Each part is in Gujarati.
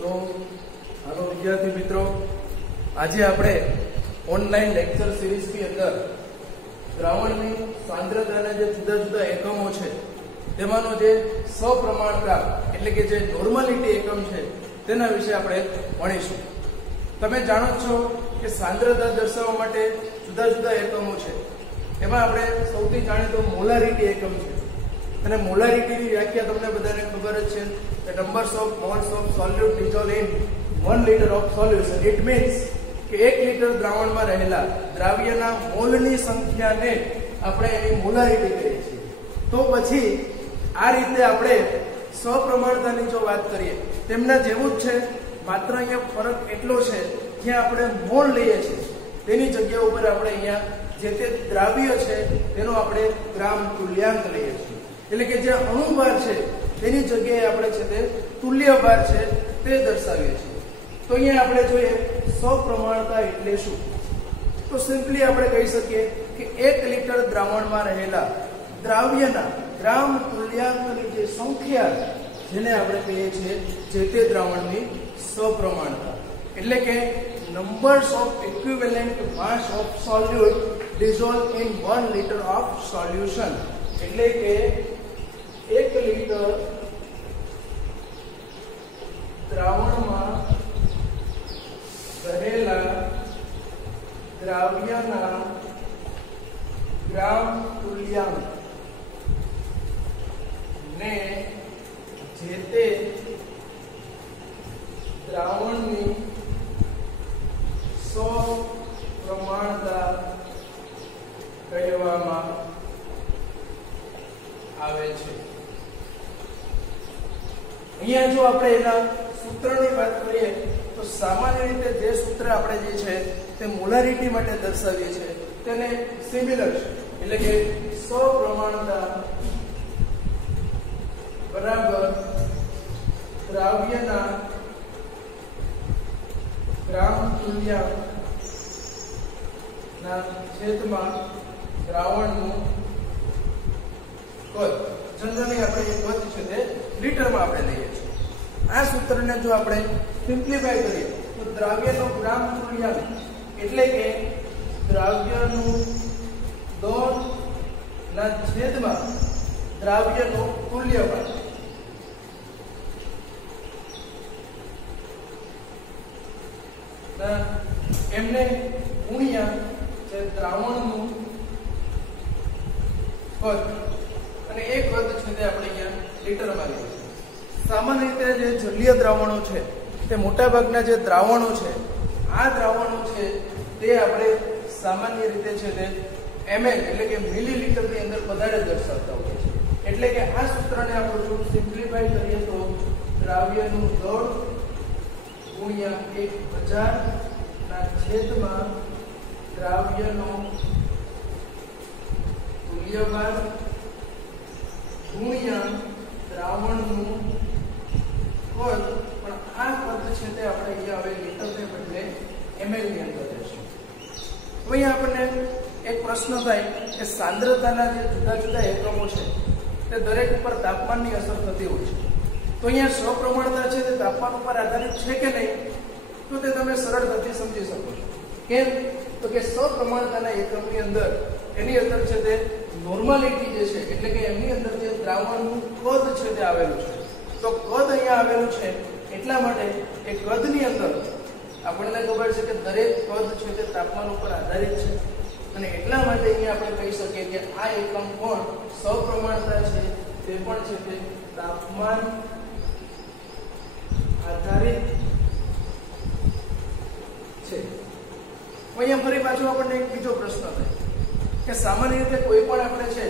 તો હાલો વિદ્યાર્થી મિત્રો, આજે આપણે ઓનલાઈન લેક્ચર સિરીઝની અંદર દ્રાવણની સાંદ્રતાના જે જુદા જુદા એકમો છે તેમાંનો જે સપ્રમાણતા એટલે કે જે નોર્માલિટી એકમ છે તેના વિશે આપણે ભણીશું. તમે જાણો છો કે સાંદ્રતા દર્શાવવા માટે જુદા જુદા એકમો છે. એમાં આપણે સૌથી જાણીતો મોલારિટી એકમ છે અને મોલારિટીની વ્યાખ્યા તમને બધાને ખબર જ છે. The numbers of moles of solute dissolved in 1 liter of solution. It means કે 1 લિટર દ્રાવણમાં રહેલા દ્રાવ્યના મોલની સંખ્યાને આપણે એની મોલારિટી કહીએ છીએ. તો પછી આ રીતે આપણે સપ્રમાણતાની જો વાત કરીએ તેમના જેવું જ છે, માત્ર અહીંયા ફરક એટલો છે જ્યાં આપણે મોલ લઈએ છીએ તેની જગ્યા ઉપર આપણે અહીંયા જે તે દ્રાવ્ય છે તેનો આપણે ગ્રામ તુલ્યાંક લઈએ છીએ. એટલે કે જે અણુભાર છે તેની જગ્યાએ આપણે છે તે તુલ્ય ભાર છે તે દર્શાવીએ છીએ. તો અહીંયા આપણે જોઈએ સપ્રમાણતા એટલે શું, તો સિમ્પલી આપણે કહી શકીએ કે 1 લિટર દ્રાવણમાં રહેલા દ્રાવ્યના ગ્રામ તુલ્યાંકની જે સંખ્યા જેને આપણે કહીએ છીએ જે તે દ્રાવણની સપ્રમાણતા. એટલે કે numbers of equivalent mass of solute dissolved in 1 liter of solution. એટલે કે 1 લિટર દ્રાવણમાં રહેલા દ્રાવ્યના ગ્રામ તુલ્યાંક ને જે તે દ્રાવણની સપ્રમાણતા કહેવામાં આવે છે. અહીંયા જો આપણે એના સૂત્રની વાત કરીએ તો સામાન્ય રીતે જે સૂત્ર આપણે જે છે તે મોલારિટી માટે દર્શાવીએ છીએ તેને સિમિલર છે. એટલે કે સપ્રમાણતા બરાબર દ્રાવ્યના ગ્રામ તુલ્યાંક ના છેદમાં દ્રાવણનું કદ. જનરલી આપણે એ કદ છે તે લીટરમાં આપણે લઈએ છીએ. આ સૂત્રને જો આપણે સિમ્પ્લિફાય કરીએ તો દ્રાવ્યનો ગ્રામ તુલ્યાંક એટલે કે દ્રાવ્યનું દળ ના છેદમાં દ્રાવ્યનો તુલ્ય ભાર. એમને ગુણ્યા જે દ્રાવણનું કદ, અને એ કદ છે તે આપણે અહીંયા લીટરમાં લઈએ છીએ. સામાન્ય રીતે જે જલીય દ્રાવણો છે તે મોટા ભાગના જે દ્રાવણો છે આ દ્રાવણો છે તે આપણે સામાન્ય રીતે છે તે ml એટલે કે મિલીલીટરની અંદર વધારે દર્શાવતા હોય છે. એટલે કે આ સૂત્રને આપણે જો સિમ્પ્લિફાય કરીએ તો દ્રાવ્યનું દળ ગુણ્યા 1000 ના છેદમાં દ્રાવ્યનો તુલ્ય ભાર ગુણ્યા દ્રાવણનું કદ. પણ આ કદ છે તે આપણે અહીંયા હવે લીટરને બદલે ml ની અંદર લેશું. હવે અહીંયા આપણને એક પ્રશ્ન થાય કે સાંદ્રતાના જે જુદા જુદા એકમો છે તે દરેક ઉપર તાપમાનની અસર થતી હોય છે. તો અહીંયા સપ્રમાણતા છે તે તાપમાન ઉપર આધારિત છે કે નહીં, તો તે તમે સરળતાથી સમજી શકો છો. કેમ? તો કે સપ્રમાણતાના એકમની અંદર એની અંદર છે તે નોર્માલિટી જે છે એટલે કે એમની અંદર જે દ્રાવણનું કદ છે તે આવેલું છે. તો કદ અહીંયા આવેલું છે એટલા માટે એ કદની અંદર આપણને ખબર છે કે દરેક કદ છે તે તાપમાન ઉપર આધારિત છે, અને એટલા માટે અહીંયા આપણે કહી શકીએ કે આ એકમ પણ સપ્રમાણતા છે તે પણ છે તે તાપમાન આધારિત છે. અહીંયા ફરી પાછો આપણને એક બીજો પ્રશ્ન થાય કે સામાન્ય રીતે કોઈ પણ આપણે છે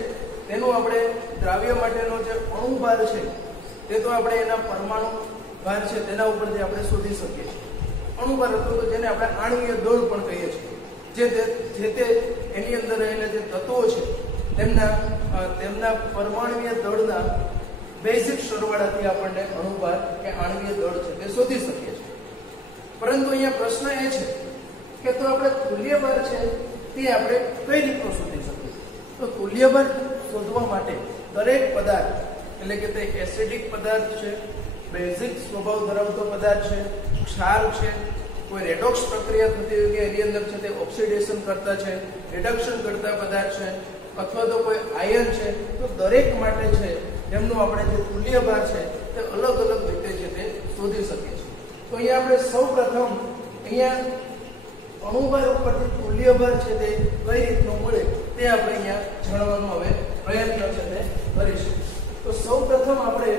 તેનું આપણે દ્રાવ્ય માટેનો જે અણુભાર છે તે તો આપણે એના પરમાણુ ભાર છે તેના ઉપરથી આપણે શોધી શકીએ છીએ. અણુભાર અથવા તો જેને આપણે આણ્વીય દળ પણ કહીએ છીએ, જે તે એની અંદર રહેલા જે તત્વો છે તેમના પરમાણુય દળના બેઝિક સરવાળાથી આપણને અણુભાર કે આણ્વીય દળ છે તે શોધી શકીએ છીએ. પરંતુ અહીંયા પ્રશ્ન એ છે કે તો આપણે તુલ્ય ભાર છે તે આપણે કઈ રીતનો શોધી શકીએ? તો તુલ્ય ભાર શોધવા માટે દરેક પદાર્થ એટલે કે તે એસિડિક પદાર્થ છે બેઝિક સ્વભાવ ધરાવતો પદાર્થ છે, ક્ષાર છે, કોઈ રેડોક્સ પ્રક્રિયા થતી હોય કે એની અંદર છે તે ઓક્સિડેશન કરતા છે, રિડક્શન કરતા પદાર્થ છે, અથવા તો કોઈ આયન છે, તો દરેક માટે છે એમનું આપણે જે તુલ્ય ભાર છે તે અલગ અલગ રીતે છે તે શોધી શકીએ છીએ. તો અહીંયા આપણે સૌપ્રથમ અહીંયા અણુભાર ઉપરથી તુલ્ય ભાર છે તે કઈ રીતનો મળે તે આપણે અહીંયા જાણવાનો હવે પ્રયત્ન છે તે કરીશું. તો સૌપ્રથમ આપણે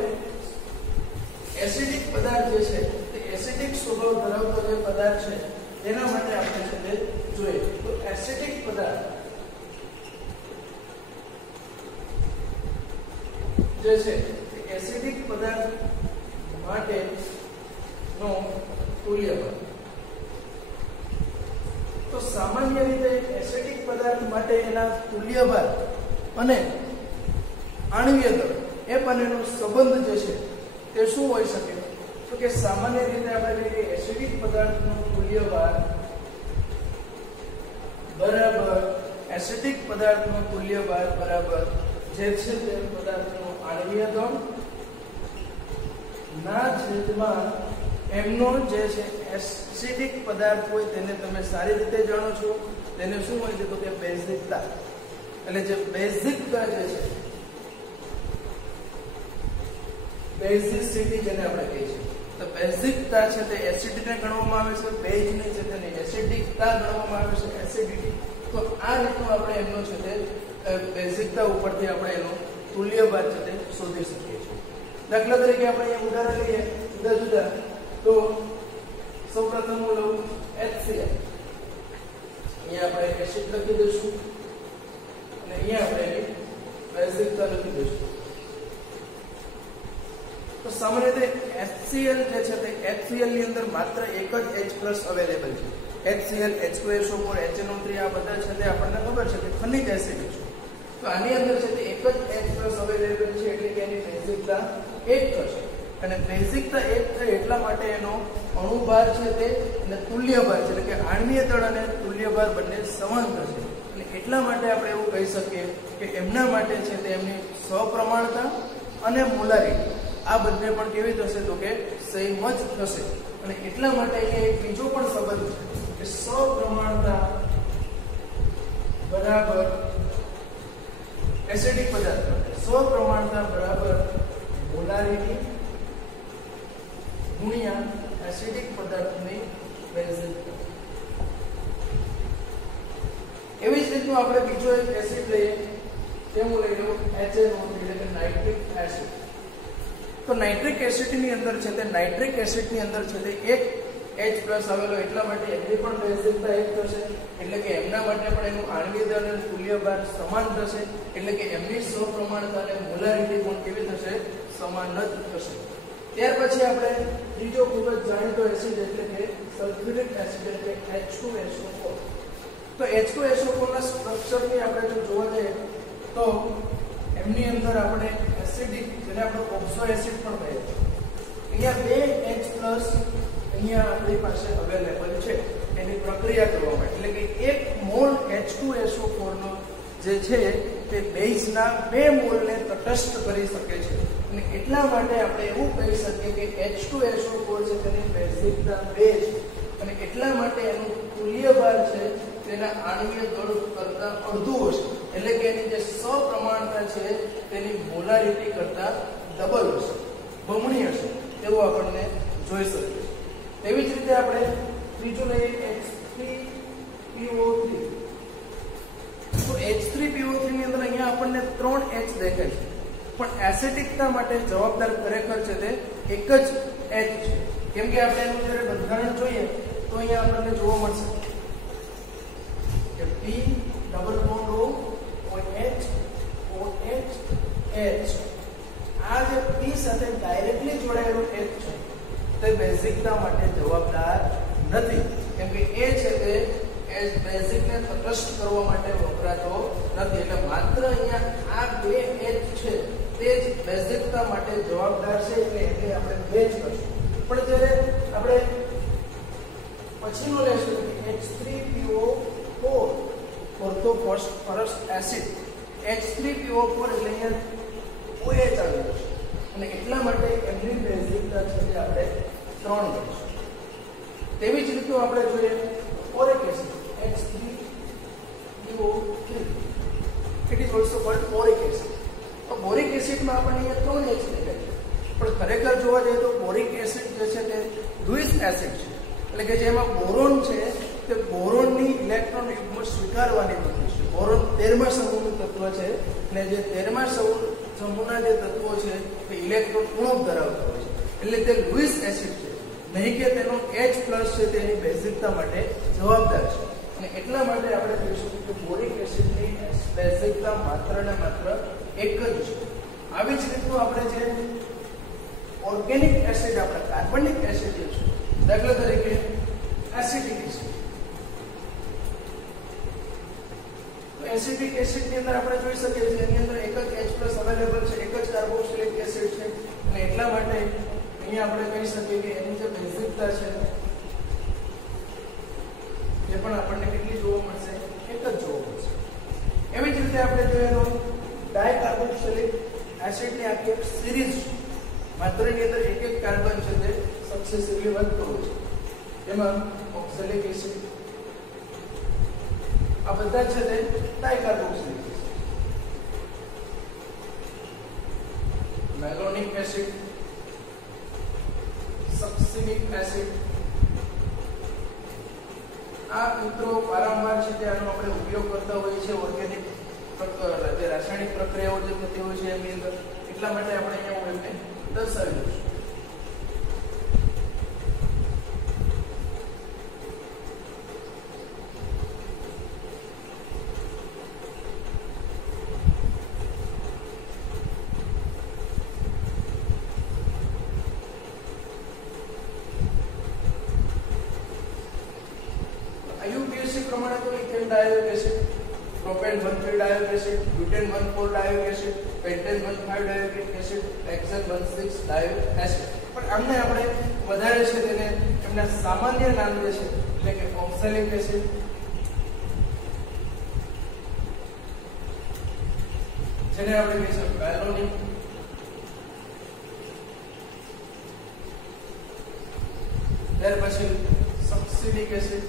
એસિડિક પદાર્થ જે છે તે એસિડિક સ્વભાવ ધરાવતો જે પદાર્થ છે તેના માટે આપણે છે તે જોઈએ. તો એસિડિક પદાર્થ જે છે તે એસિડિક પદાર્થ માટે નો તુલ્ય ભાર. તો સામાન્ય રીતે એસિડિક પદાર્થ માટે એના તુલ્ય ભાર અને આણ્વીય દળ એ બંનેનો સંબંધ જે છે તે શું હોઈ શકે? તો કે સામાન્ય રીતે આપણે કહીએ એસિડિક પદાર્થનો તુલ્ય ભાર બરાબર એસિડિક પદાર્થનો તુલ્ય ભાર બરાબર જે છે તે પદાર્થનો આણ્વીય દળ ના છેદમાં એમનો જે છે એસિડિક પદાર્થ હોય તેને તમે સારી રીતે જાણો છો, તેને શું હોય છે? તો કે બેઝિકતા. એટલે જે બેઝિકતા જે છે, બેઝિસિટી જેને આપણે કહીએ છીએ, તો બેઝિકતા છે તે એસિડિટીને ગણવામાં આવે છે, બેઝની છે તેને એસિડિકતા ગણવામાં આવે છે, એસિડિટી. તો આ રીતનું આપણે એમનો છે તે બેઝિકતા ઉપરથી આપણે એનો તુલ્ય ભાર છે તે શોધી શકીએ છીએ. દાખલા તરીકે આપણે અહીંયા ઉદાહરણ લઈએ જુદા જુદા. તો સૌપ્રથમ હું લઉં HCl. અહીંયા આપણે એસિડ લખી દઈશું અને અહીંયા આપણે એની બેઝિકતા લખી દઈશું. તો સામાન્ય રીતે HCl જે છે તે HCl ની અંદર માત્ર એક જ H+ અવેલેબલ છે. HCl, H2SO4, HNO3 આ બધા છે તે આપણને ખબર છે કે ખનિજ એસિડ છે. તો આની અંદર છે તે એક જ H+ અવેલેબલ છે એટલે કે એની બેઝિકતા 1 થશે. અને બેઝિકતા 1 થાય એટલા માટે એનો અણુભાર છે તે અને તુલ્ય ભાર છે એટલે કે આણ્વીય દળ અને તુલ્ય ભાર બંને સમાન થશે. અને એટલા માટે આપણે એવું કહી શકીએ કે એમના માટે છે તે એમની સપ્રમાણતા અને મોલારિટી આ બંને પણ કેવી થશે? તો કે સેમ જ થશે. અને એટલા માટે અહીંયા એક બીજો પણ સંબંધ છે કે સપ્રમાણતા બરાબર એસિડિક પદાર્થ માટે સપ્રમાણતા બરાબર મોલારિટી ગુણ્યા એસિડિક પદાર્થની બેઝિકતા. એવી જ રીતનું આપણે બીજો એક એસિડ લઈએ, તે હું લઈ લઉં HNO3 એટલે કે નાઇટ્રિક એસિડ. તો નાઇટ્રિક એસિડની અંદર છે તે નાઇટ્રિક એસિડની અંદર છે તે એક H+ આવેલો એટલા માટે એમની પણ બેઝિકતા 1 થશે. એટલે કે એમના માટે પણ એનું આણ્વીય દળ અને તુલ્ય ભાર સમાન થશે. એટલે કે એમની સપ્રમાણતા અને મોલારિટી પણ કેવી થશે? સમાન જ થશે. ત્યાર પછી આપણે ત્રીજો ખૂબ જ જાણીતો એસિડ એટલે કે સલ્ફ્યુરિક એસિડ એટલે કે H2SO4. તો H2SO4 ના સ્ટ્રક્ચરની આપણે જો જોવા જઈએ તો એમની અંદર આપણે એસિડિક જેને આપણે ઓક્સો એસિડ પણ કહીએ છીએ, અહીંયા 2 H+ અહીંયા આપણી પાસે અવેલેબલ છે એની પ્રક્રિયા કરવા માટે. એટલે કે 1 મોલ H2SO4 નો જે છે તે બેઝના 2 મોલને તટસ્થ કરી શકે છે. અને એટલા માટે આપણે એવું કહી શકીએ કે H2SO4 છે તેની બેઝિકતા 2 છે. અને એટલા માટે એનું તુલ્ય ભાર છે તેના આણ્વીય દળ કરતા અડધું હશે. એટલે કે એની જે સપ્રમાણતા છે તેની મોલારિટી કરતા ડબલ હશે, બમણી હશે એવું આપણને જોઈ શકીએ. તેવી જ રીતે આપણે ત્રીજું લઈએ H3PO3. તો H3PO3 ની અંદર અહીંયા આપણને 3 H દેખાય છે, પણ એસિડિકતા માટે જવાબદાર ખરેખર છે તે એક જ H છે. કેમ કે આપણે એનું જ્યારે બંધારણ જોઈએ તો અહીંયા આપણને જોવા મળશે કે P double bond O OH OH H. આ જે P સાથે ડાયરેક્ટલી જોડાયેલો H છે તે બેઝિકતા માટે જવાબદાર નથી. કેમ કે એ છે તે બેઝિકને તટસ્થ કરવા માટે વપરાતો નથી. એટલે માત્ર અહીંયા આ 2 H છે તે જ બેઝિકતા માટે જવાબદાર છે. એટલે એને આપણે 2 જ કરશું. પણ જ્યારે આપણે પછીનો લેશું H3PO4 ઓર્થોફોસ્ફરસ એસિડ. H3PO4 એટલે અહીંયા OH આવી જશે. અને એટલા માટે એમની બેઝિકતા છે તે આપણે 3 ગણીશું. તેવી જ રીતે આપણે જોઈએ boric acid H3PO3. It is also cold boric acid. તો બોરિક એસિડમાં આપણને અહીંયા 3 H દેખાય છે, પણ ખરેખર જોવા જઈએ તો બોરિક એસિડ જે છે તે લુઈસ એસિડ છે. એટલે કે જેમાં બોરોન છે તે બોરોનની ઇલેક્ટ્રોન યુગ્મ સ્વીકારવાની પ્રક્રિયા છે. બોરોન 13મા સમૂહનું તત્વ છે અને જે 13મા સમૂહના જે તત્વો છે તે ઇલેક્ટ્રોન ગુણક ધરાવતા હોય છે, એટલે તે લુઈસ એસિડ છે, નહીં કે તેનો H+ છે તેની બેઝિકતા માટે જવાબદાર છે. અને એટલા માટે આપણે કહીશું કે બોરિક એસિડની બેઝિકતા માત્ર ને માત્ર એક જ છે. આવી જ રીતનું આપણે જે ઓર્ગેનિક એસિડ, આપણે કાર્બનિક એસિડ જે છે, દાખલા તરીકે એસિટિક એસિડ. એસિટિક એસિડ ની અંદર આપણે જોઈ શકીએ છીએ એની અંદર એક જ H+ અવેલેબલ છે, એક જ કાર્બોક્સિલિક એસિડ છે, અને એટલા માટે અહીંયા આપણે કહી શકીએ કે એની જે બેઝિકતા છે એ પણ આપણને કેટલી જોવા મળશે? એક જ જોવા મળશે. એવી જ રીતે આપણે જોઈએ તો ડાયકાર્બોક્સિલિક એસિડની આખી એક સિરીઝ છે, માત્ર એની અંદર એક એક કાર્બન છે તે સક્સેસિવલી વધતો હોય છે. એમાં ઓક્સેલિક એસિડ, આ બધા છે તે ડાયકાર્બોક્સિલિક એસિડ. મેલોનિક એસિડ, સક્સિનિક એસિડ, આ મિત્રો વારંવાર છે તે આનો આપણે ઉપયોગ કરતા હોઈએ છીએ ઓર્ગેનિક જે રાસાયણિક પ્રક્રિયાઓ જે થતી હોય છે એની અંદર. એટલા માટે આપણે અહીંયા એમને દર્શાવી દઈશું. IUPAC પ્રમાણે તો ethane dioic acid, propane 1,3 dioic acid, butane 1,4 dioic acid, pentane 1,5 dioic acid, hexane 1,6 dioic acid. પણ આમને આપણે વધારે છે તેને એમના સામાન્ય નામ જે છે એટલે કે ઓક્સેલિક એસિડ, જેને આપણે કહીશું મેલોનિક, ત્યાર પછી સક્સિનિક acid,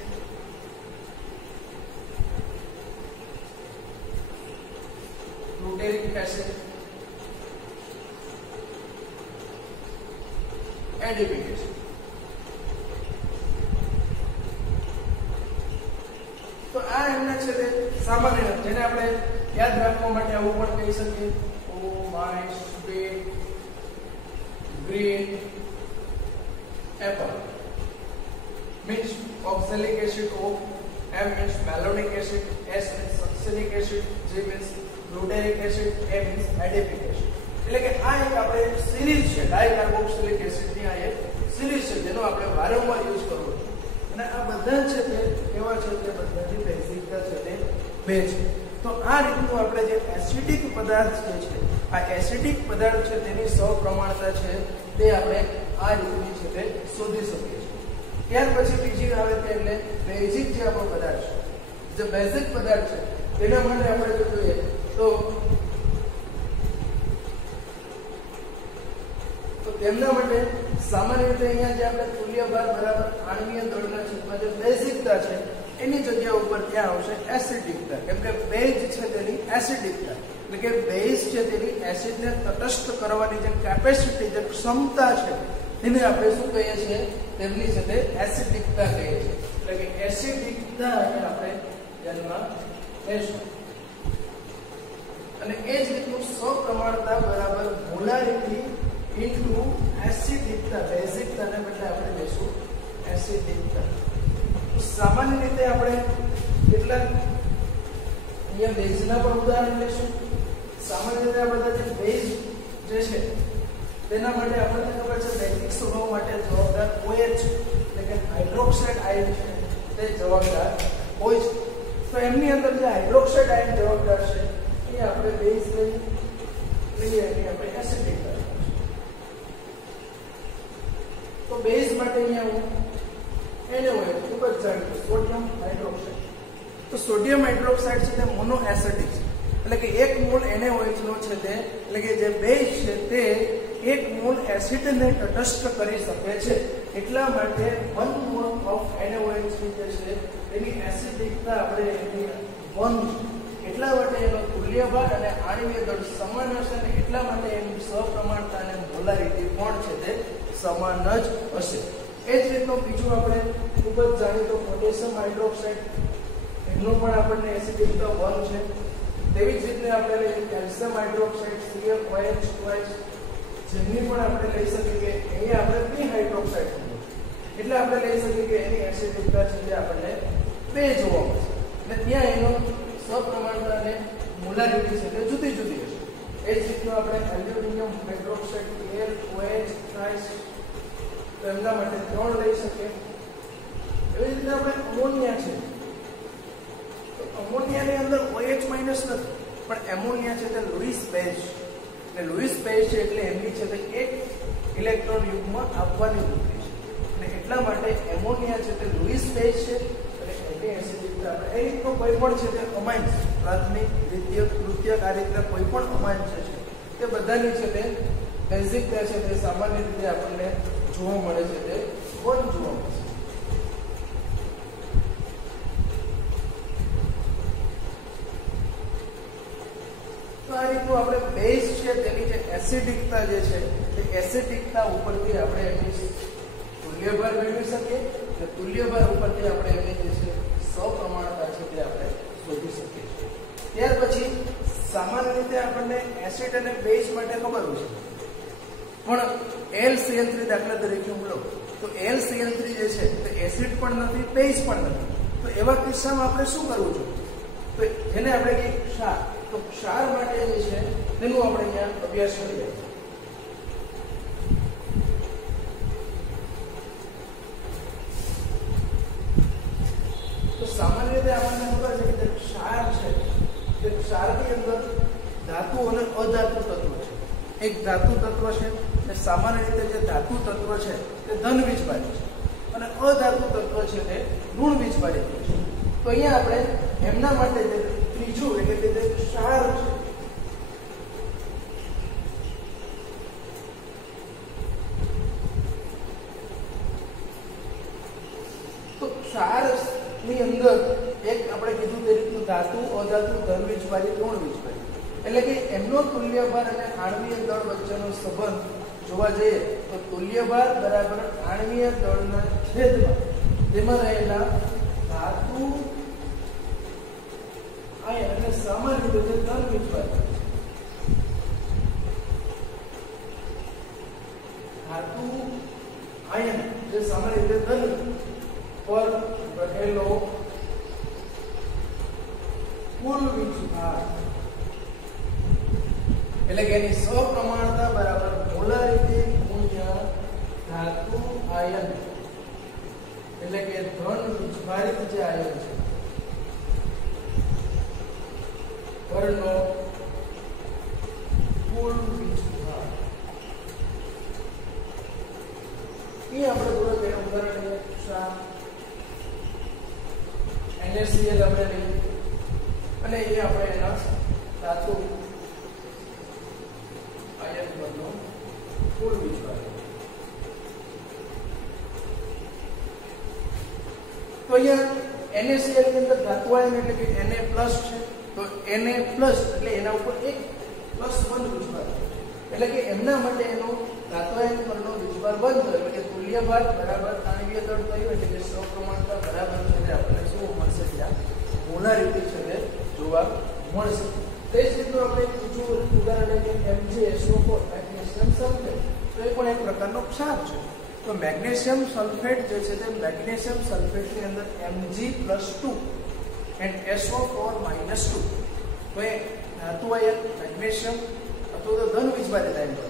glutaric acid, adipic acid. તો આ એમના છે તે સામાન્ય નામ, જેને આપણે યાદ રાખવા માટે આવું પણ કહી શકીએ O minus sweet green apple means oxalic acid, O, M means malonic acid, S means succinic acid, G means glutaric acid, A means adipic acid. એટલે કે આ એક આપણે સિરીઝ છે, ડાયકાર્બોક્સિલિક એસિડની આ એક સિરીઝ છે જેનો આપણે વારંવાર યુઝ કરવો છે. અને આ બધા છે તે કેવા છે કે બધાની બેઝિકતા છે તે 2 છે. તો આ રીતનું આપણે જે એસિડિક પદાર્થ જે છે, આ એસિડિક પદાર્થ છે તેની સપ્રમાણતા છે તે આપણે આ રીતની છે તે શોધી શકીએ છીએ. ત્યાર પછી બીજી આવે તે એટલે બેઝિક જે આપણો પદાર્થ છે, જે બેઝિક પદાર્થ છે તેના માટે આપણે જો જોઈએ તો તેમના માટે સામાન્ય રીતે અહીંયા જે આપણે તુલ્યભાર બરાબર આણ્વીય દળના છેદમાં જે બેઝિકતા છે એની જગ્યા ઉપર ત્યાં આવશે એસિડિકતા, કેમ કે બેઝ છે તેની એસિડિકતા, એટલે કે બેઝ છે તેની એસિડને તટસ્થ કરવાની જે કેપેસિટી, જે ક્ષમતા છે તેને આપણે શું કહીએ છીએ? તેમની છે તે એસિડિકતા કહીએ છીએ. એટલે કે એસિડિકતા અહીંયા આપણે ધ્યાનમાં લેશું. અને એ જ રીતનું સપ્રમાણતા બરાબર મોલારિટી ઇન્ટુ એસિડિકતા, બેઝિકતાને બદલે આપણે લેશું એસિડિકતા. સામાન્ય રીતે આપણે કેટલાક અહીંયા બેઝના પણ ઉદાહરણ લેશું. સામાન્ય રીતે આ બધા જે બેઝ જે છે તેના માટે આપણને ખબર છે બેઝિક સ્વભાવ માટે જવાબદાર OH એટલે કે હાઇડ્રોક્સાઇડ આયન છે તે જવાબદાર હોય છે. તો એમની અંદર જે હાઇડ્રોક્સાઇડ આયન જવાબદાર છે એ આપણે બેઝ લઈએ એટલે આપણે એસિડિક કરીએ. તો બેઝ માટે અહીંયા હું NaOH ખૂબ જ જાણીતું સોડિયમ હાઇડ્રોક્સાઇડ. તો સોડિયમ હાઇડ્રોક્સાઇડ છે તે મોનો એસિડિક છે, એટલે કે 1 મોલ NaOH નો છે તે, એટલે કે જે બેઝ છે તે 1 મોલ એસિડને તટસ્થ કરી શકે છે. એટલા માટે 1 મોલ ઓફ NaOH જે છે તેની એસિડિકતા આપણે એની 1 એટલા માટે એનો તુલ્યભાર અને આણ્વીય દળ સમાન હશે અને એટલા માટે એની સપ્રમાણતા અને મોલારિટી પણ છે તે સમાન જ હશે. એ જ રીતનો બીજું આપણે ખૂબ જ જાણીતો પોટેશિયમ હાઇડ્રોક્સાઇડ, એનો પણ આપણને એસિડિકતા 1 છે. તેવી જ રીતે આપણે લઈએ કેલ્શિયમ હાઇડ્રોક્સાઇડ CaOH2, જેની પણ આપણે લઈ શકીએ કે અહીંયા આપણે p હાઇડ્રોક્સાઇડ છે એટલે આપણે લઈ શકીએ કે એની એસિડિકતા છે જે આપણને 2 જોવા મળશે અને ત્યાં એનો સપ્રમાણતા અને મોલારિટી છે તે જુદી જુદી હશે. એ જ રીતનું આપણે એલ્યુમિનિયમ હાઇડ્રોક્સાઇડ AlOH તો એમના માટે 3 લઈ શકીએ. એવી રીતે આપણે અમોનિયા છે, તો અમોનિયાની અંદર OH- નથી પણ એમોનિયા છે તે લુઈસ બેઝ છે. લુઈસ બેઝ છે એટલે એમની છે તે 1 ઇલેક્ટ્રોન યુગમાં આપવાની વૃત્તિ છે અને એટલા માટે એમોનિયા છે તે લુઈસ બેઝ છે અને એની એસિડિકતા આપણે એ રીતનો કોઈ પણ છે તે અમાઇન્સ, પ્રાથમિક, દ્વિતીયક, તૃતીયક આ રીતના કોઈ પણ અમાઇન્સ છે તે બધાની છે તે બેઝિકતા છે તે સામાન્ય રીતે આપણને જોવા મળે છે તે 1 જોવા મળે છે. તો આ રીતનું આપણે બેઝ છે તેની જે એસિડિકતા જે છે તે એસિડિકતા ઉપરથી આપણે એની તુલ્યભાર મેળવી શકીએ અને તુલ્યભાર ઉપરથી આપણે એની જે છે સપ્રમાણતા છે તે આપણે શોધી શકીએ છીએ. ત્યાર પછી સામાન્ય રીતે આપણને એસિડ અને બેઝ માટે ખબર હોય છે પણ LCl3 દાખલા તરીકે હું લઉં તો LCl3 જે છે તે એસિડ પણ નથી, બેઝ પણ નથી. તો એવા કિસ્સામાં આપણે શું કરવું જોઈએ? તો જેને આપણે કહીએ ક્ષાર, તો ક્ષાર માટે જે છે તેનું આપણે અહીંયા અભ્યાસ કરીએ. તો સામાન્ય રીતે આપણને ખબર છે કે ક્ષાર છે તે ક્ષારની અંદર ધાતુ અને અધાતુ તત્વ છે. એક ધાતુ તત્વ છે અને સામાન્ય રીતે જે ધાતુ તત્વ છે તે ધન વીજભારી છે અને અધાતુ તત્વ છે તે ઋણ વીજભારી છે. તો અહીંયા આપણે એમના માટે જે ત્રીજું એટલે કે જે ક્ષાર છે તો ક્ષારની અંદર એક આપણે કીધું તે રીતનું ધાતુ, અધાતુ, ધન વીજભારી, ઋણ વીજભારી એટલે કે એમનો તુલ્યભાર અને આણ્વીય દળ વચ્ચેનો સંબંધ જોવા જઈએ તો તુલ્યભાર બરાબર આણ્વીય દળના છેદમાં તેમાં રહેલા ધાતુ આયન અને સામાન્ય રીતે ધન વીજભારી, ધાતુ આયન જે સામાન્ય રીતે ધન પર રહેલો કુલ વીજભાર એટલે કે એની સપ્રમાણતા બરાબર મોલારિટી ગુણ્યા ધાતુ આયન એટલે કે ધન વીજભારિત જે આયન છે પરનો કુલ વીજભાર. એ આપણે થોડુંક એનું ઉદાહરણ લઈએ. NaCl આપણે લઈએ અને એ આપણે એના ધાતુ આયન પરનો કુલ વીજભાર. તો અહીંયા NaCl ની અંદર ધાતુ આયન એટલે કે Na+ છે તો Na+ એટલે એના ઉપર એક +1 વીજભાર એટલે કે એમના માટે એનો ધાતુ આયન પરનો વીજભાર 1 થયો એટલે કે તુલ્યભાર બરાબર આણ્વીય દળ થયું એટલે કે સપ્રમાણતા બરાબર છે તે આપણને શું મળશે? ત્યાં મોલારિટી છે તે જોવા મળશે. તે જ રીતનું આપણે બીજું ઉદાહરણ કે MgSO4 મેગ્નેશિયમ સલ્ફેટ તો એ પણ એક પ્રકારનો ક્ષાર છે. તો મેગ્નેશિયમ સલ્ફેટ જે છે તે મેગ્નેશિયમ સલ્ફેટની અંદર Mg+2 and SO4 - 2 તો એ ધાતુ આયન મેગ્નેશિયમ અથવા તો ધન વીજભારિત આયન છે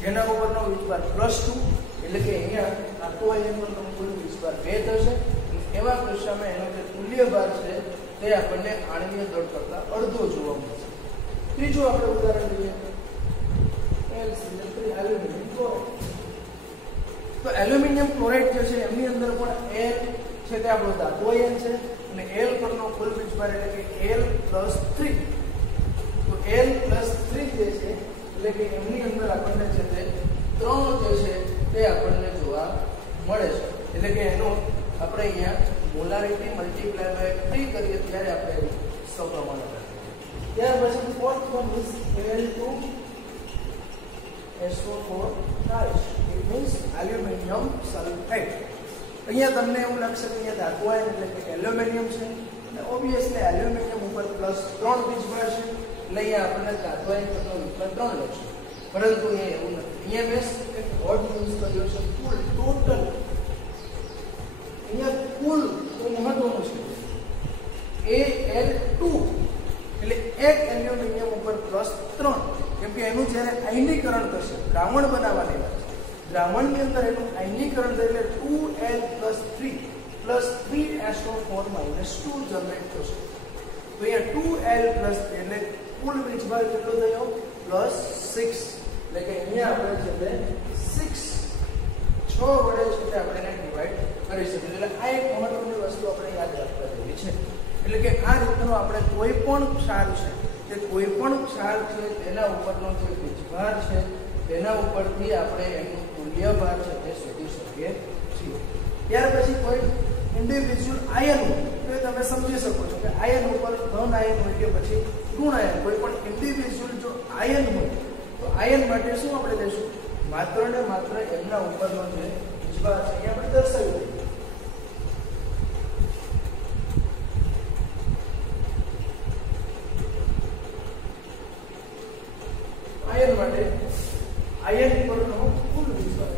જેના ઉપરનો વીજભાર +2 એટલે કે અહીંયા ધાતુ આયન પરનો કુલ વીજભાર 2 થશે. એવા કિસ્સામાં એનો જે તુલ્યભાર છે તે આપણને આણ્વીય દળ કરતા અડધો જોવા મળશે. ત્રીજું આપણે ઉદાહરણ લઈએ LCl3 એલ્યુમિનિયમ ક્લોરાઇડ. તો એલ્યુમિનિયમ ક્લોરાઇડ જે છે એમની અંદર પણ L છે તે આપણો ધાતુ આયન છે અને L પરનો કુલ વીજભાર એટલે કે L+3. તો L+3 જે છે એટલે કે એમની અંદર આપણને છે તે 3 જે છે તે આપણને જોવા મળે છે. એટલે કે એનો આપણે અહીંયા મોલારિટી મલ્ટીપ્લાય બાય 3 કરીએ ત્યારે આપણે સપ્રમાણ થાય. ત્યાર પછી ફોર્થ વન ઇઝ Al2SO4 ડાઇશ. It means aluminium sulphate. અહીંયા તમને એવું લાગશે કે અહીંયા ધાતુ આયન એટલે કે એલ્યુમિનિયમ છે અને ઓબ્વિયસલી એલ્યુમિનિયમ ઉપર +3 વીજભાર છે એટલે અહીંયા આપણને ધાતુ આયન પરનો વીજભાર 3 લખશે. પરંતુ અહીંયા એવું નથી. અહીંયા મેં એક વર્ડ યુઝ કર્યો છે કુલ, ટોટલ. અહીંયા કુલ તો મહત્વનું છે Al2 એટલે એક એલ્યુમિનિયમ ઉપર +3, કેમ કે એનું જ્યારે આયનીકરણ થશે, દ્રાવણ બનાવવાની વાત છે, દ્રાવણની અંદર એનું આયનીકરણ થાય એટલે 2Al + 3SO4 - 2 જનરેટ થશે. તો અહીંયા 2Al + એટલે કુલ વીજભાર કેટલો થયો +6. એટલે કે અહીંયા આપણે છે તે 6 વડે છે તે આપણે એને ડિવાઈડ કરી શકીએ. એટલે આ એક મહત્વની વસ્તુ આપણે યાદ રાખવા જેવી છે. એટલે કે આ રીતનો આપણે કોઈ પણ ક્ષાર છે તે કોઈ પણ ક્ષાર છે તેના ઉપરનો જે વીજભાર છે તેના ઉપરથી આપણે એનું તુલ્યભાર છે તે શોધી શકીએ છીએ. ત્યાર પછી કોઈ ઇન્ડિવિજ્યુઅલ આયન હોય તો તમે સમજી શકો છો કે આયન ઉપર ધન આયન હોય કે પછી ઋણ આયન, કોઈ પણ ઇન્ડિવિજ્યુઅલ જો આયન હોય તો આયન માટે શું આપણે લઈશું? માત્ર ને માત્ર એમના ઉપરનો જે વીજભાર છે એ આપણે દર્શાવી દઈએ. આયન માટે આયન પરનો કુલ વીજભાર.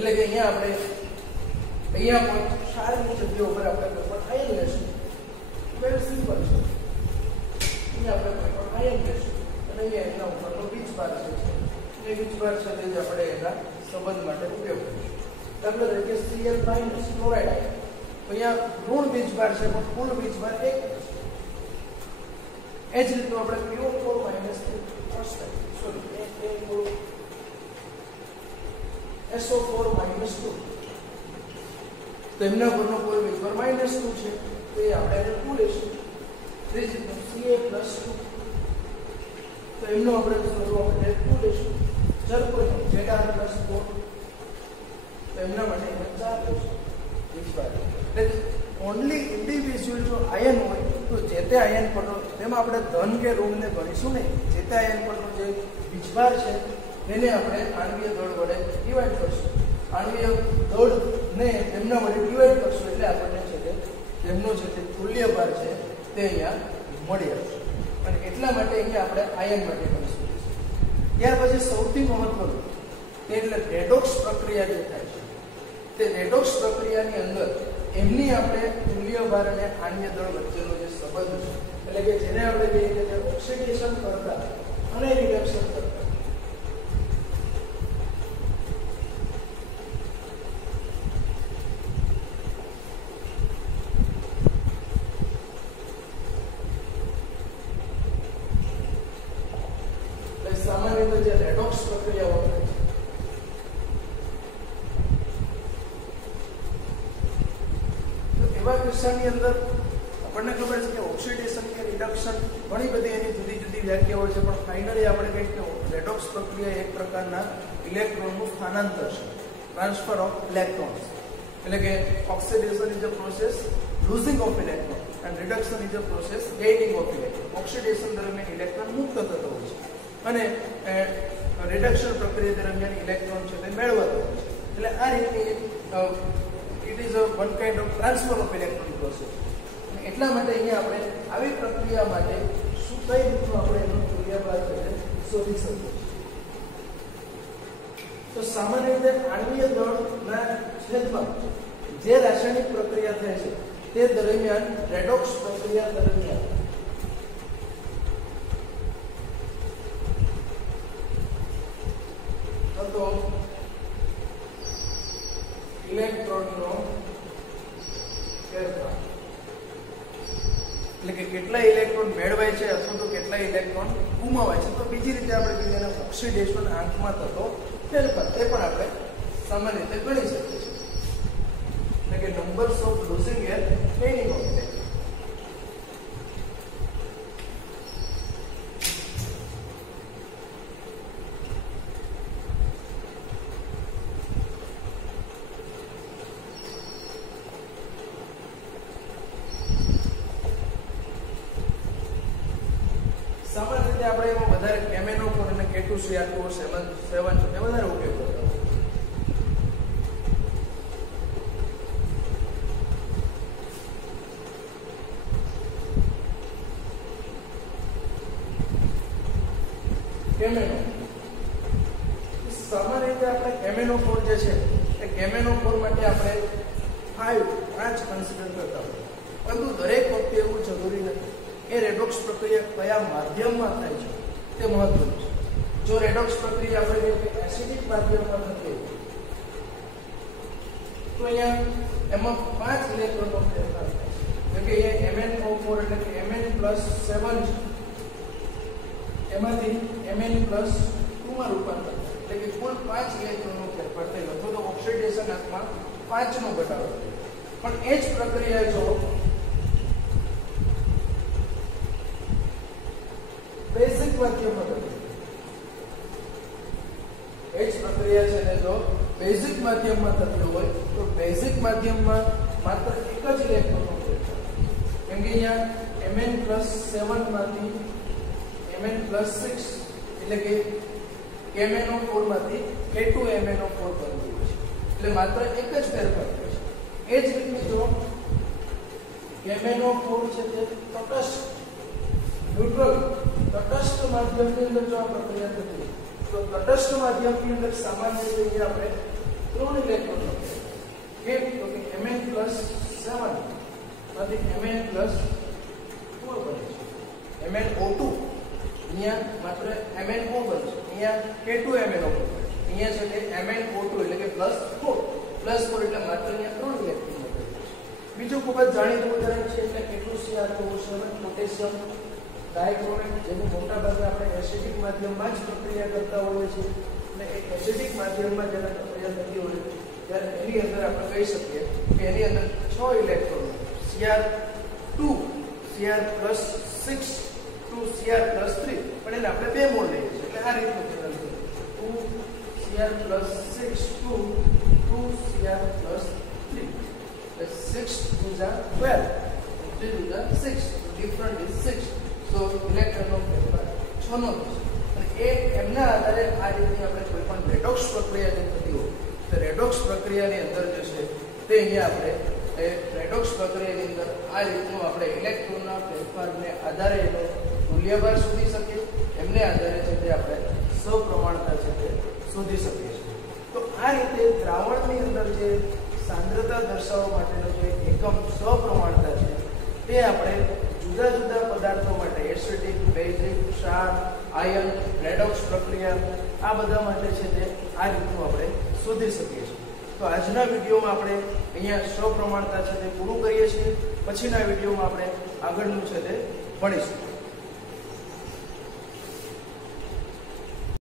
એટલે કે અહીંયા આપણે અહીંયા પણ ક્ષારની જગ્યા ઉપર આપણે કોઈ પણ આયન લેશું. વેરી સિમ્પલ છે. અહીંયા આપણે કોઈ પણ આયન લેશું અને અહીંયા એના ઉપરનો વીજભાર છે એ વીજભાર છે તે જ આપણે એના સંબંધ માટે ઉપયોગ કરીશું. દાખલા તરીકે Cl - ક્લોરાઇડ આયન, તો અહીંયા ઋણ વીજભાર છે પણ કુલ વીજભાર 1 છે. એ જ રીતે આપણે PO4 - ફોસ્ફેટ SO4 - 2, તો એમના પરનો કોઈ વીજભાર -2 છે તો એ આપણે એને 2 લેશું. ત્રીજી રીત Ca + 2, તો એમનો આપણે શરૂઆત માટે 2 લેશું. જરકોનો Zr + 4, તો એમના માટે 4 લેશું વીજભાર. એટલે ઓન્લી ઇન્ડિવિજ્યુઅલ જો આયન હોય તો જે તે આયન પરનો, તેમાં આપણે ધન કે ઋણને ગણીશું નહીં, જે તે આયન પરનો જે વીજભાર છે તેને આપણે આણ્વીય દળ વડે ડિવાઈડ કરશું. આણ્વીય દળને તેમના વડે ડિવાઈડ કરશું એટલે આપણને છે તે તેમનો છે તે તુલ્યભાર છે તે અહીંયા મળી આવશે. અને એટલા માટે અહીંયા આપણે આયન માટે કરીશું. ત્યાર પછી સૌથી મહત્વનું તે એટલે રેડોક્સ પ્રક્રિયા જે થાય છે તે રેડોક્સ પ્રક્રિયાની અંદર એમની આપણે તુલ્યભાર અને આણ્વીય દળ વચ્ચેનો જે સંબંધ છે, એટલે કે જેને આપણે કહીએ કે ઓક્સિડેશન કરતા અને રિડક્શન કરતા, સામાન્ય રીતે જે રેડોક્સ પ્રક્રિયા વપરાય છે તો એવા કિસ્સાની અંદર આપણને ખબર છે કે ઓક્સિડેશન કે રિડક્શન ઘણી બધી એની જુદી જુદી વ્યાખ્યાઓ છે, પણ ફાઇનલી આપણે કહીએ કે રેડોક્સ પ્રક્રિયા એક પ્રકારના ઇલેક્ટ્રોનનું સ્થાનાંતર છે, ટ્રાન્સફર ઓફ ઇલેક્ટ્રોન્સ. એટલે કે oxidation is a process losing of electron and reduction is a process gaining of electron. Oxidation દરમિયાન ઇલેક્ટ્રોન મુક્ત થતો હોય છે અને રિડક્શન પ્રક્રિયા દરમિયાન ઇલેક્ટ્રોન છે તે મેળવતો હોય છે. એટલે આ રીતની it is a one kind of transfer of electron process. અને એટલા માટે અહીંયા આપણે આવી પ્રક્રિયા માટે શું કઈ રીતનું આપણે એનો તુલ્યભાર છે શોધી શકીએ. તો સામાન્ય રીતે આણ્વીય દળના છેદમાં જે રાસાયણિક પ્રક્રિયા થાય છે તે દરમિયાન રેડોક્સ પ્રક્રિયા દરમિયાન તો એટલે કે કેટલા ઇલેક્ટ્રોન મેળવાય છે અથવા તો કેટલા ઇલેક્ટ્રોન ગુમાવાય છે. તો બીજી રીતે આપણે કહીએ એને ઓક્સિડેશન આંખમાં થતો ફેરફાર, તે પણ આપણે સામાન્ય રીતે ગણી શકીએ છીએ. એટલે કે numbers of losing or gaining of. સામાન્ય રીતે આપણે એમાં વધારે કેમેનોફોર અને K2CR7 એ વધારે ઉપયોગ કરતા હોય. સામાન્ય રીતે આપણે કેમેનોફોર જે છે એ કેમેનોફોર માટે આપણે 5 કન્સિડર કરતા હોય, પરંતુ દરેક વખતે એવું જરૂરી નથી. એ રેડોક્સ પ્રક્રિયા કયા માધ્યમમાં થાય છે તે મહત્વનું છે. જો રેડોક્સ પ્રક્રિયા આપણે એસિડિક માધ્યમમાં થતી હોય તો અહીંયા એમાં 5 ઇલેક્ટ્રોનનો ફેરફાર થાય છે. એટલે કે અહીંયા MnO4 એટલે કે Mn+7 છે, એમાંથી Mn+2 માં રૂપાંતર થાય, એટલે કે કુલ 5 ઇલેક્ટ્રોનનો ફેરફાર થયો અથવા તો ઓક્સિડેશન આંખમાં 5 નો ઘટાડો થયો. પણ એ જ પ્રક્રિયા જો બેઝિક માધ્યમમાં થતી, એ જ પ્રક્રિયા છે ને જો બેઝિક માધ્યમમાં થતી હોય તો બેઝિક માધ્યમમાં માત્ર એક જ ઇલેક્ટ્રોનનો ફેરફાર, કેમ કે અહીંયા Mn+7 માંથી Mn+6 એટલે કે KMnO4 માંથી K2MnO4 બનતું હોય છે, એટલે માત્ર એક જ ફેરફાર થાય છે. એ જ રીતે જો KMnO4 છે તે તટસ્થ માધ્યમની અંદર જો આ પ્રક્રિયા થતી તો તટસ્થ માધ્યમની અંદર સામાન્ય રીતે આપણે 3 ઇલેક્ટ્રોન લખીએ. કેમ? તો કે Mn+7 માંથી Mn+4 બને છે. MnO2 અહીંયા માત્ર MnO બનશે, અહીંયા K2MnO4 બનશે, અહીંયા છે કે MnO2 એટલે કે +4 એટલે માત્ર અહીંયા 3 ઇલેક્ટ્રોન બને છે. બીજું ખૂબ જ જાણીતું ઉદાહરણ છે એટલે K2CR7 પોટેશિયમ ડાયક્રોમેટ, જેની મોટા ભાગે આપણે એસિડિક માધ્યમમાં જ પ્રક્રિયા કરતા હોઈએ છીએ. અને એ એસિડિક માધ્યમમાં જ્યારે પ્રક્રિયા થતી હોય ત્યારે એની અંદર આપણે કહી શકીએ કે એની અંદર 6 electron Cr2 Cr+6 to Cr+3, પણ એને આપણે 2 મોલ લઈએ છીએ, એટલે આ રીતનું ચેનલ છે 2 Cr+6 to 2 Cr+3, 6 × 12 3 × 6, different is 6. તો ઇલેક્ટ્રોનનો ફેરફાર 6 નો થશે. અને એ એમના આધારે આ રીતની આપણે કોઈ પણ રેડોક્સ પ્રક્રિયા જે થતી હોય તો રેડોક્સ પ્રક્રિયાની અંદર જે છે તે અહીંયા આપણે એ રેડોક્સ પ્રક્રિયાની અંદર આ રીતનું આપણે ઇલેક્ટ્રોનના ફેરફારને આધારે એનો મૂલ્યભાર શોધી શકીએ, એમને આધારે છે તે આપણે સપ્રમાણતા છે તે શોધી શકીએ છીએ. તો આ રીતે દ્રાવણની અંદર જે સાંદ્રતા દર્શાવવા માટેનો જે એકમ સપ્રમાણતા છે તે આપણે જુદા જુદા પદાર્થો માટે એસિડિક, બેઝિક, ક્ષાર, આયન, રેડોક્સ પ્રક્રિયા આ બધા માટે છે તે આ રીતનું આપણે શોધી શકીએ છીએ. તો આજના વિડીયોમાં આપણે અહીંયા સપ્રમાણતા છે તે પૂરું કરીએ છીએ. પછીના વિડીયોમાં આપણે આગળનું છે તે ભણીશું.